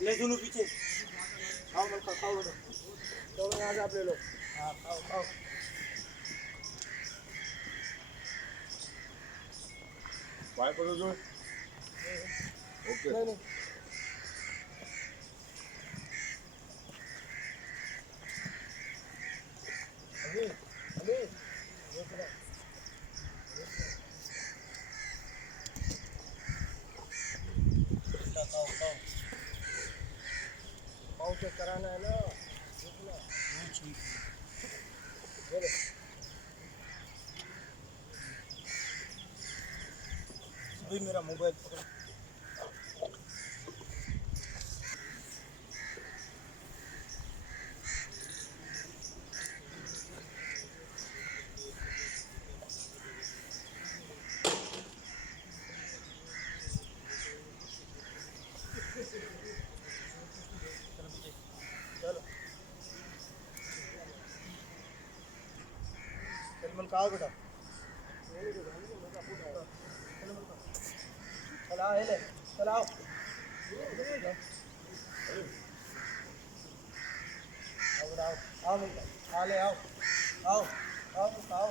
ले दोनों पीछे खाओ मत खाओ बेटा चलो यहाँ से आप ले लो हाँ खाओ खाओ बाय करो जो ओके नहीं अभी अभी खाओ खाओ पाँव चेक कराना है ना अभी मेरा मोबाइल पकड़ चलो सलमान कहाँ बेटा चला ले चलाओ आओ आओ आओ मिलता आओ ले आओ आओ आओ आओ